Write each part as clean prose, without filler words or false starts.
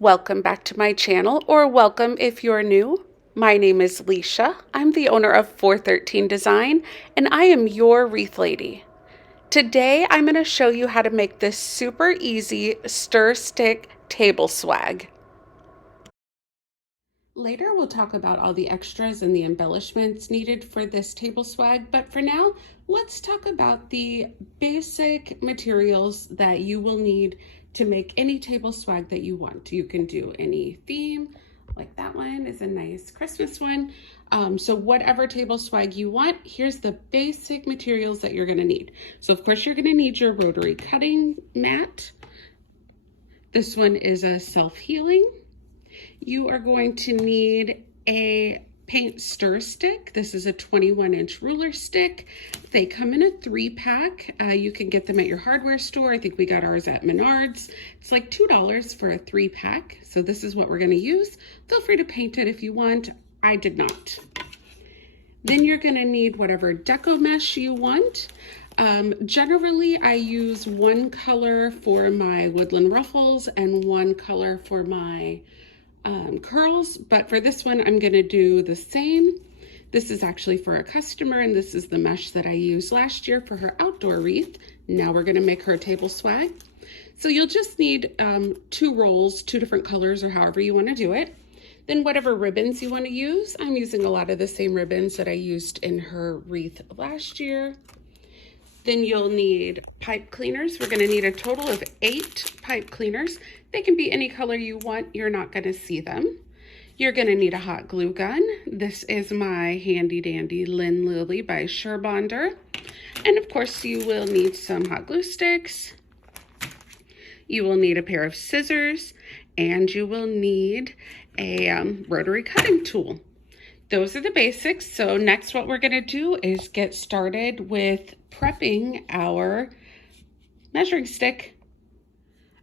Welcome back to my channel, or welcome if you're new. My name is Leisha. I'm the owner of 413 Design, and I am your wreath lady. Today, I'm going to show you how to make this super easy stir stick table swag. Later, we'll talk about all the extras and the embellishments needed for this table swag, but for now, let's talk about the basic materials that you will need to make any table swag that you want. You can do any theme, like that one is a nice Christmas one. So whatever table swag you want, here's the basic materials that you're gonna need. So of course, you're gonna need your rotary cutting mat. This one is a self-healing. You are going to need a paint stir stick. This is a 21-inch ruler stick. They come in a 3-pack. You can get them at your hardware store. I think we got ours at Menards. It's like $2 for a 3-pack. So this is what we're going to use. Feel free to paint it if you want. I did not. Then you're going to need whatever deco mesh you want. Generally, I use one color for my woodland ruffles and one color for my curls, but for this one I'm going to do the same. This is actually for a customer, and this is the mesh that I used last year for her outdoor wreath. Now we're going to make her table swag. So you'll just need 2 rolls, 2 different colors, or however you want to do it. Then whatever ribbons you want to use, I'm using a lot of the same ribbons that I used in her wreath last year. Then you'll need pipe cleaners. We're going to need a total of 8 pipe cleaners. They can be any color you want. You're not going to see them. You're going to need a hot glue gun. This is my handy dandy Lynn Lily by Surebonder. And of course, you will need some hot glue sticks. You will need a pair of scissors, and you will need a rotary cutting tool. Those are the basics. So next, what we're going to do is get started with prepping our measuring stick.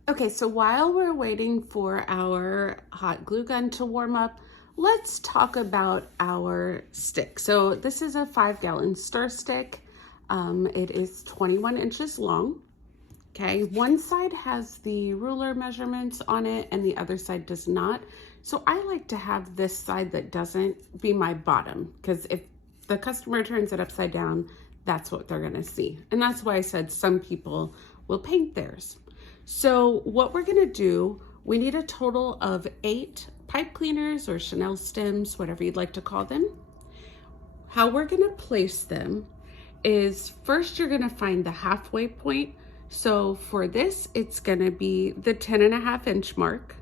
Okay, so while we're waiting for our hot glue gun to warm up, let's talk about our stick. So this is a 5-gallon stir stick. It is 21 inches long. Okay, one side has the ruler measurements on it and the other side does not. So I like to have this side that doesn't be my bottom, because if the customer turns it upside down, that's what they're gonna see. And that's why I said some people will paint theirs. So what we're gonna do, we need a total of 8 pipe cleaners or Chanel stems, whatever you'd like to call them. How we're gonna place them is, first you're gonna find the halfway point. So for this, it's gonna be the 10.5-inch mark.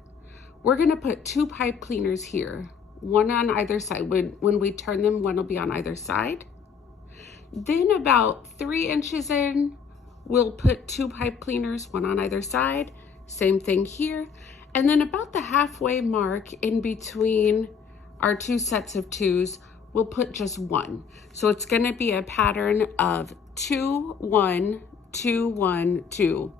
We're gonna put 2 pipe cleaners here, one on either side. When we turn them, one will be on either side. Then about 3 inches in, we'll put 2 pipe cleaners, one on either side. Same thing here. And then about the halfway mark in between our 2 sets of 2s, we'll put just 1. So it's gonna be a pattern of 2, 1, 2, 1, 2.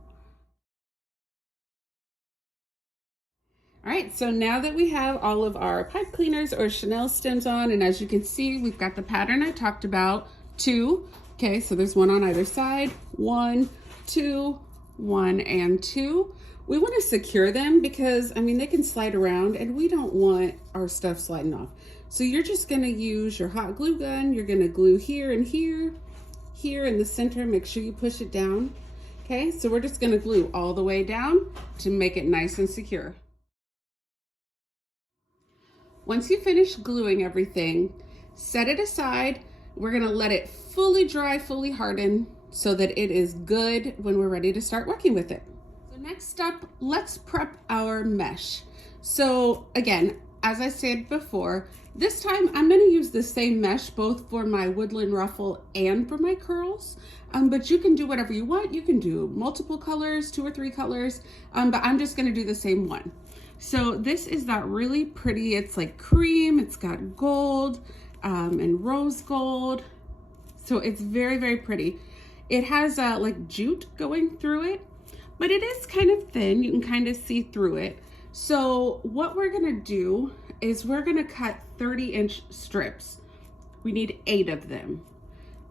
All right, so now that we have all of our pipe cleaners or Chanel stems on, and as you can see, we've got the pattern I talked about, 2. Okay, so there's 1 on either side, 1, 2, 1, and 2. We want to secure them because, I mean, they can slide around and we don't want our stuff sliding off. So you're just gonna use your hot glue gun. You're gonna glue here and here, here in the center. Make sure you push it down. Okay, so we're just gonna glue all the way down to make it nice and secure. Once you finish gluing everything, set it aside. We're gonna let it fully dry, fully harden, so that it is good when we're ready to start working with it. So next up, let's prep our mesh. So again, as I said before, this time I'm gonna use the same mesh both for my woodland ruffle and for my curls, but you can do whatever you want. You can do multiple colors, 2 or 3 colors, but I'm just gonna do the same one. So this is that really pretty, it's like cream, it's got gold and rose gold. So it's very, very pretty. It has like jute going through it, but it is kind of thin. You can kind of see through it. So what we're gonna do is we're gonna cut 30-inch strips. We need 8 of them.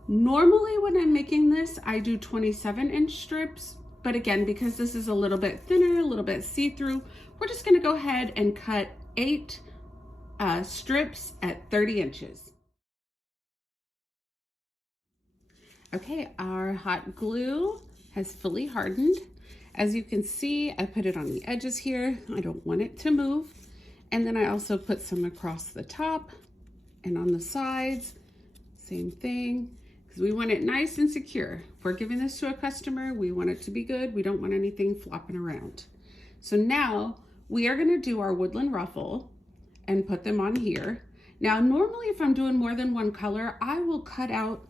Normally when I'm making this, I do 27-inch strips, But again, because this is a little bit thinner, a little bit see-through, we're just gonna go ahead and cut 8 strips at 30 inches. Okay, our hot glue has fully hardened. As you can see, I put it on the edges here. I don't want it to move. And then I also put some across the top and on the sides, same thing, because we want it nice and secure. If we're giving this to a customer, we want it to be good. We don't want anything flopping around. So now we are gonna do our woodland ruffle and put them on here. Now, normally if I'm doing more than one color, I will cut out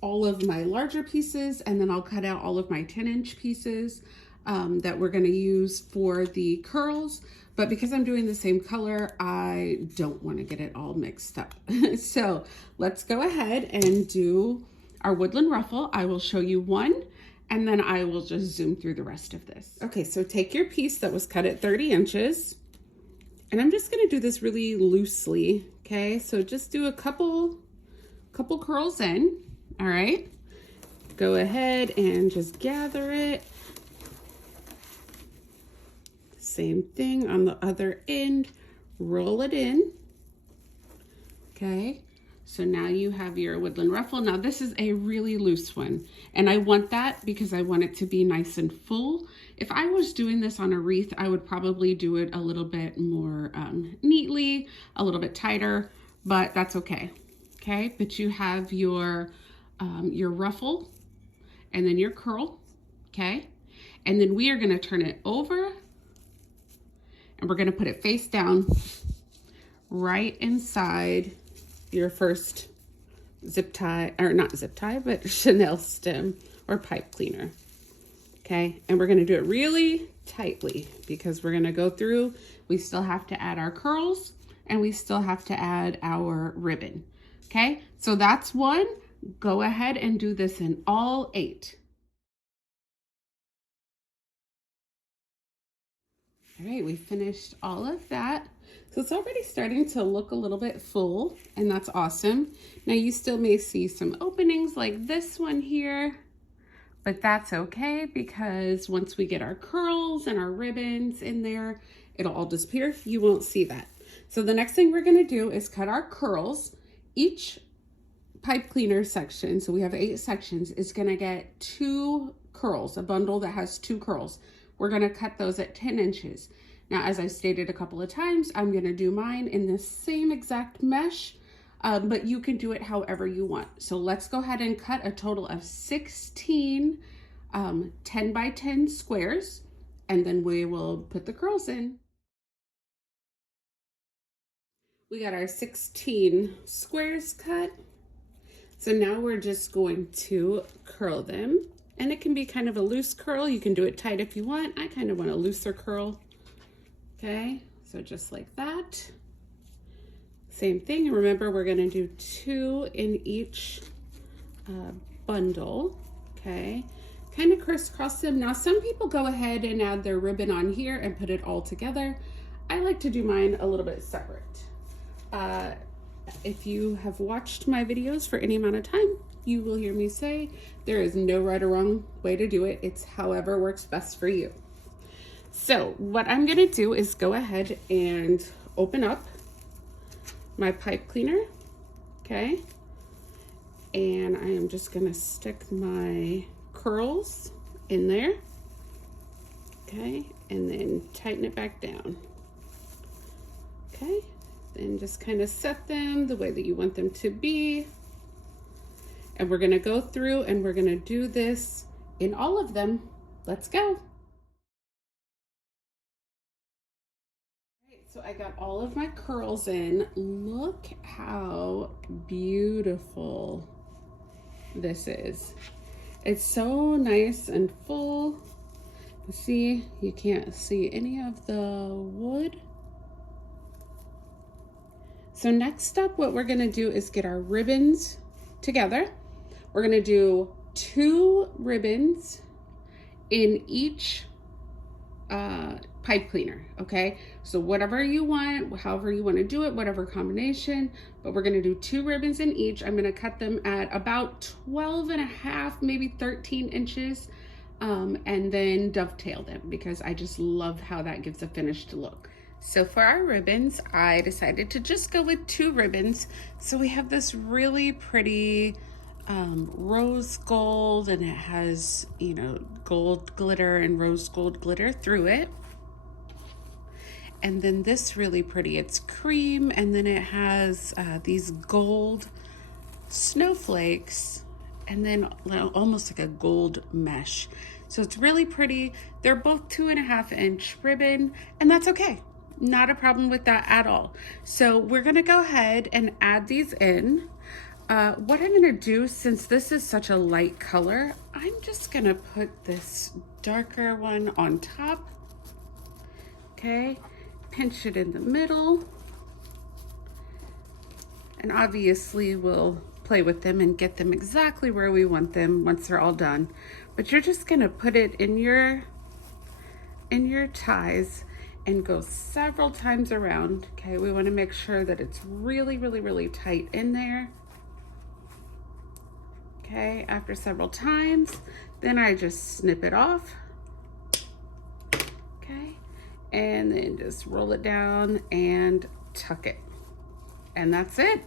all of my larger pieces and then I'll cut out all of my 10-inch pieces that we're gonna use for the curls. But because I'm doing the same color, I don't wanna get it all mixed up. So let's go ahead and do our woodland ruffle. I will show you one and then I will just zoom through the rest of this. Okay, so take your piece that was cut at 30 inches and I'm just gonna do this really loosely, okay? So just do a couple curls in, all right? Go ahead and just gather it. Same thing on the other end, roll it in, okay? So now you have your woodland ruffle. Now this is a really loose one and I want that because I want it to be nice and full. If I was doing this on a wreath, I would probably do it a little bit more neatly, a little bit tighter, but that's okay, okay? But you have your ruffle and then your curl, okay? And then we are gonna turn it over and we're gonna put it face down right inside your first zip tie, or not zip tie, but Chanel stem or pipe cleaner, okay? And we're gonna do it really tightly because we're gonna go through, we still have to add our curls and we still have to add our ribbon, okay? So that's one. Go ahead and do this in all 8. All right, we finished all of that. So it's already starting to look a little bit full and that's awesome. Now you still may see some openings like this one here, but that's okay because once we get our curls and our ribbons in there, it'll all disappear. You won't see that. So the next thing we're gonna do is cut our curls. Each pipe cleaner section, so we have 8 sections, is gonna get 2 curls, a bundle that has 2 curls. We're gonna cut those at 10 inches. Now, as I stated a couple of times, I'm gonna do mine in the same exact mesh, but you can do it however you want. So let's go ahead and cut a total of 16 10 by 10 squares, and then we will put the curls in. We got our 16 squares cut. So now we're just going to curl them. And it can be kind of a loose curl. You can do it tight if you want. I kind of want a looser curl. Okay, so just like that. Same thing. Remember, we're gonna do 2 in each bundle. Okay, kind of crisscross them. Now, some people go ahead and add their ribbon on here and put it all together. I like to do mine a little bit separate. If you have watched my videos for any amount of time, you will hear me say there is no right or wrong way to do it. It's however works best for you. So what I'm gonna do is go ahead and open up my pipe cleaner, okay? And I am just gonna stick my curls in there, okay? And then tighten it back down, okay? And just kind of set them the way that you want them to be. And we're gonna go through and we're gonna do this in all of them. Let's go. So I got all of my curls in. Look how beautiful this is. It's so nice and full. See, you can't see any of the wood. So next up, what we're gonna do is get our ribbons together. We're gonna do 2 ribbons in each pipe cleaner, okay? So whatever you want, however you wanna do it, whatever combination, but we're gonna do 2 ribbons in each. I'm gonna cut them at about 12 and a half, maybe 13 inches and then dovetail them because I just love how that gives a finished look. So for our ribbons, I decided to just go with 2 ribbons. So we have this really pretty rose gold, and it has, you know, gold glitter and rose gold glitter through it. And then this really pretty, it's cream, and then it has these gold snowflakes, and then almost like a gold mesh. So it's really pretty. They're both 2.5-inch ribbon, and that's okay. Not a problem with that at all. So we're gonna go ahead and add these in. What I'm gonna do, since this is such a light color, I'm just gonna put this darker one on top. Okay, pinch it in the middle. And obviously we'll play with them and get them exactly where we want them once they're all done. But you're just gonna put it in your ties and go several times around. Okay, we wanna make sure that it's really, really, really tight in there. Okay, after several times, then I just snip it off. Okay, and then just roll it down and tuck it. And that's it.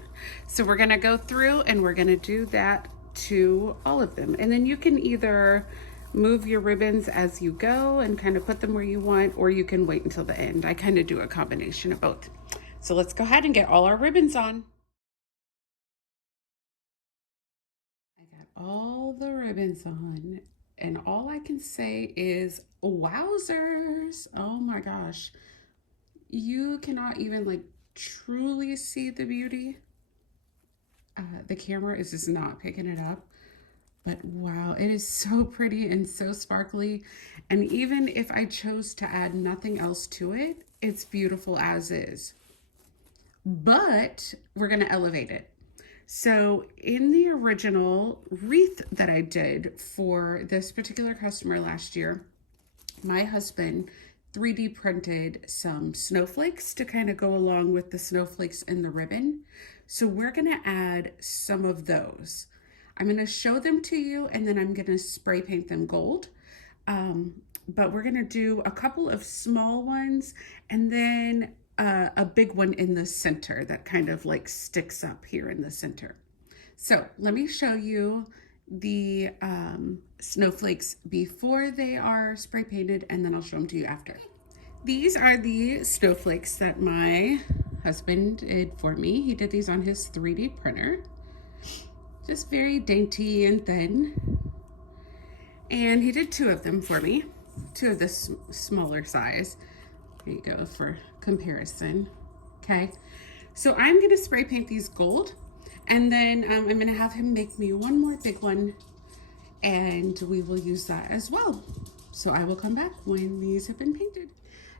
So we're gonna go through and we're gonna do that to all of them. And then you can either move your ribbons as you go and kind of put them where you want, or you can wait until the end. I kind of do a combination of both. So let's go ahead and get all our ribbons on. I got all the ribbons on, and all I can say is wowzers. Oh my gosh. You cannot even like truly see the beauty. The camera is just not picking it up, but wow, it is so pretty and so sparkly. And even if I chose to add nothing else to it, it's beautiful as is. But we're gonna elevate it. So in the original wreath that I did for this particular customer last year, my husband 3D printed some snowflakes to kind of go along with the snowflakes in the ribbon. So we're gonna add some of those. I'm gonna show them to you, and then I'm gonna spray paint them gold. But we're gonna do a couple of small ones, and then a big one in the center that kind of like sticks up here in the center. So let me show you the snowflakes before they are spray painted, and then I'll show them to you after. These are the snowflakes that my husband did for me. He did these on his 3D printer. Just very dainty and thin. And he did 2 of them for me, 2 of this smaller size. There you go for comparison. Okay, so I'm gonna spray paint these gold, and then I'm gonna have him make me one more big one, and we will use that as well. So I will come back when these have been painted.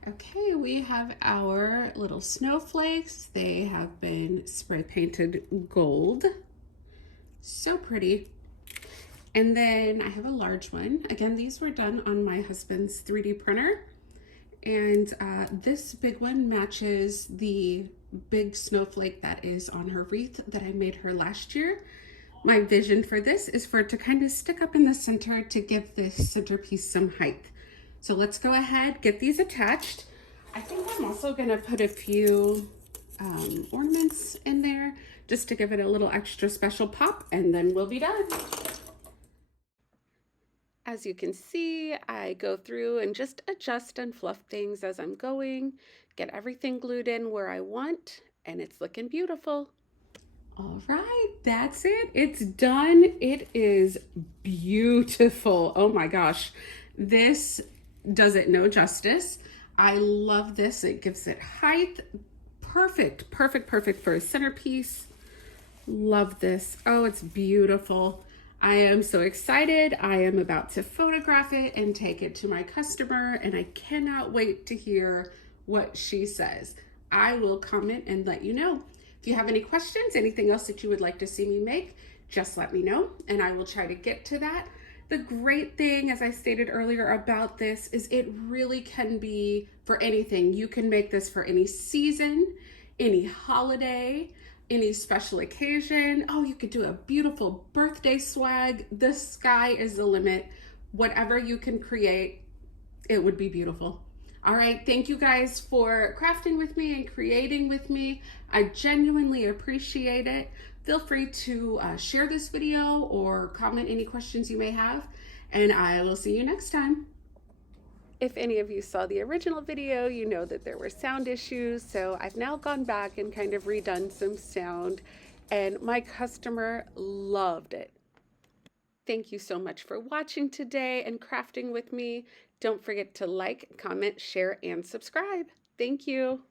Okay, we have our little snowflakes. They have been spray painted gold. So pretty. And then I have a large one. Again, these were done on my husband's 3D printer. And this big one matches the big snowflake that is on her wreath that I made her last year. My vision for this is for it to kind of stick up in the center to give this centerpiece some height. So let's go ahead, get these attached. I think I'm also gonna put a few ornaments in there just to give it a little extra special pop, and then we'll be done. As you can see, I go through and just adjust and fluff things as I'm going, get everything glued in where I want, and it's looking beautiful. All right, that's it. It's done. It is beautiful. Oh my gosh. This does it no justice. I love this. It gives it height. Perfect, perfect, perfect for a centerpiece. Love this. Oh, it's beautiful. I am so excited. I am about to photograph it and take it to my customer, and I cannot wait to hear what she says. I will comment and let you know. If you have any questions, anything else that you would like to see me make, just let me know, and I will try to get to that. The great thing, as I stated earlier about this, is it really can be for anything. You can make this for any season, any holiday, any special occasion. Oh, you could do a beautiful birthday swag. The sky is the limit whatever you can create, it would be beautiful. All right, thank you guys for crafting with me and creating with me. I genuinely appreciate it. Feel free to share this video or comment any questions you may have, and I will see you next time. If any of you saw the original video, you know that there were sound issues, so I've now gone back and kind of redone some sound, and my customer loved it. Thank you so much for watching today and crafting with me. Don't forget to like, comment, share, and subscribe. Thank you.